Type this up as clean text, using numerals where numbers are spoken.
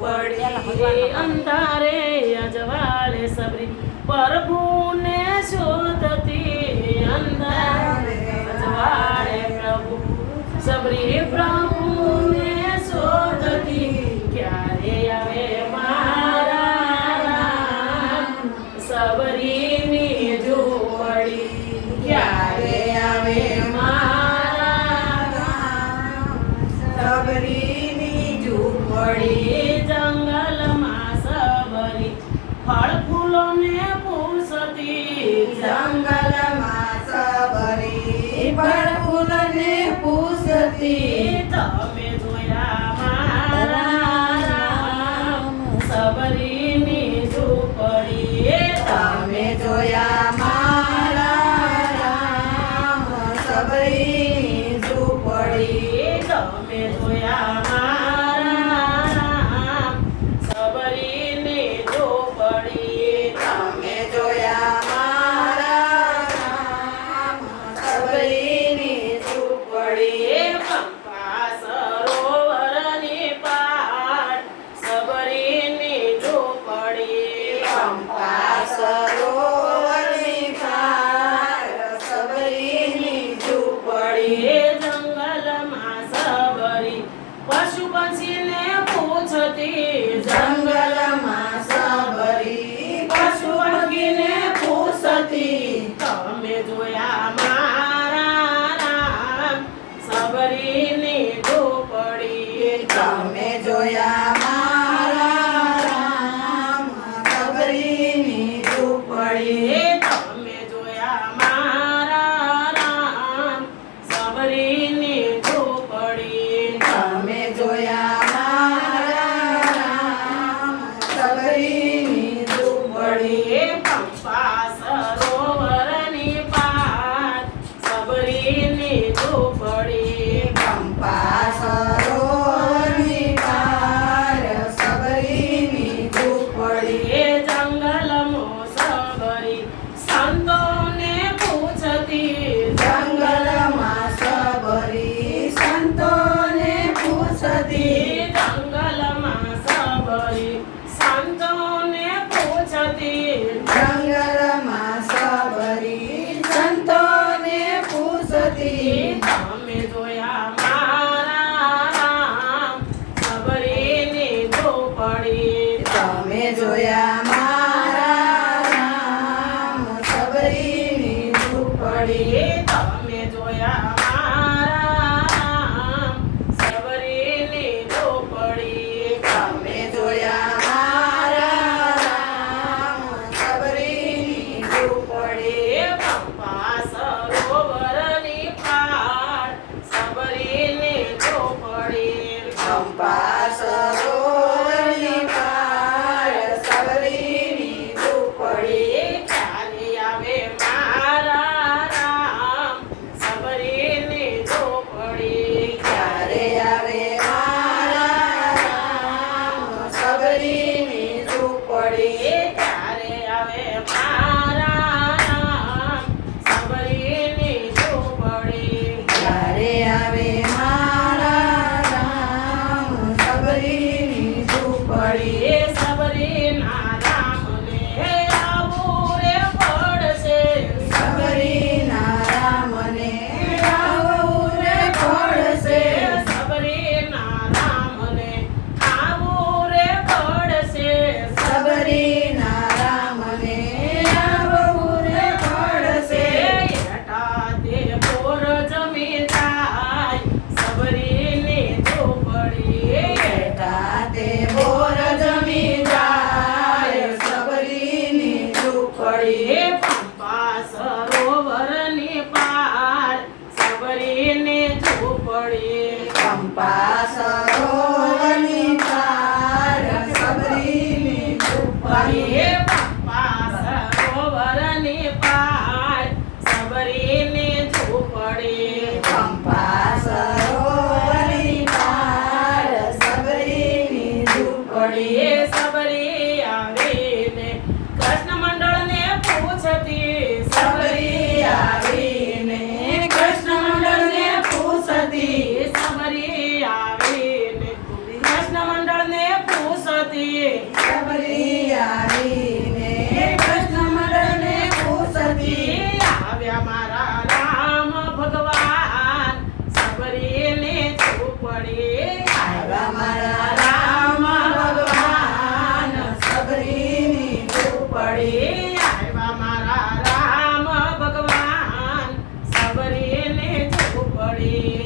ઝૂંપડી અંધારે અજવાળે સબરી પ્રભુને શોધતી અંધારે અજવાળે પ્રભુ સબરી પ્રભુને શોધતી ક્યારે આવે મારા રામ સબરીની ઝૂંપડી ક્યારે આવે મારા રામ સબરીની ઝૂંપડી જંગલમાં સબરી ફળ ફૂલોને પૂછતી જંગલમાં સબરી ફળ ફૂલને પૂછતી તમે જોયા મારા રામ સબરીની ઝૂંપડી તમે જોયા મારા રામ સબરીની ઝૂંપડી તમે જોયા મારા રામ સબરીની ઝૂંપડી તમે જોયા મારા રામ સબરીની ઝૂંપડી પંપા સરોવરની પાર સબરીની ઝૂંપડી પંપા સરોવરની પાર સબરીની ઝૂંપડી જંગલમાં સબરી પશુ પક્ષીને પૂછતી જંગલમાં સબરી પશુ પક્ષીને પૂછતી તમે જોયા મારા રામ સબરીની ઝૂંપડી તમે જોયા મારા રામ સબરીની ઝૂંપડી તમે જોયા મારા રામ સબરીની ઝૂંપડી તમે જોયા મારા રામ સબરીની ઝૂંપડી પંપા સરોવરની પાર સબરીની ઝૂંપડી પંપા સરોવરની પાર સબરીની ઝૂંપડી જંગલમાં સબરી સંતોને પૂછતી જંગલમાં સબરી સંતોને પૂછતી જંગલમાં સબરી સંતોને પૂછતી જંગલમાં સબરી સંતોને પૂછતી તમે જોયા મારા રામ સબરીની ઝૂંપડી તમે જોયા મારા રામ સબરીની ઝૂંપડી તમે જોયા મારા રામ સબરીની ઝૂંપડી તમે જોયા મારા રામ સબરીની ઝૂંપડી પંપા સરોવરની પાર સબરીની ઝૂંપડી પંપા સરોવરની પાર સબરીની ઝૂંપડી ક્યારે આવે મારા રામ સબરીની ઝૂંપડી ક્યારે આવે મારા રામ સબરીની ઝૂંપડી ક્યારે આવે મારા રામ સબરીની ઝૂંપડી ક્યારે આવે મારા રામ સબરીની ઝૂંપડી સબરીના રામને આવું રે પડશે સબરીના રામને આવવું રે પડશે સબરીના રામને આવું રે પડશે સબરીના રામને આવવું રે પડશે હેઠા તે બોર જમી જાય સબરીની ઝૂંપડી બેટા તે બોર જમી જાય સબરીની ઝૂંપડી પંપા સરોવરની પાર સબરીની ઝૂંપડી પંપા સરોવરની પાર સબરીની ઝૂંપડી પંપા સરોવરની પાર સબરીની ઝૂંપડી પંપા સરોવરની પાર સબરીની ઝૂંપડી સબરી આવીને કૃષ્ણ મંડળને પૂછતી સબરી આવીને કૃષ્ણ મંડળને પૂછતી સબરી આવીને કૃષ્ણ મંડળને પૂછતી ઝૂંપડી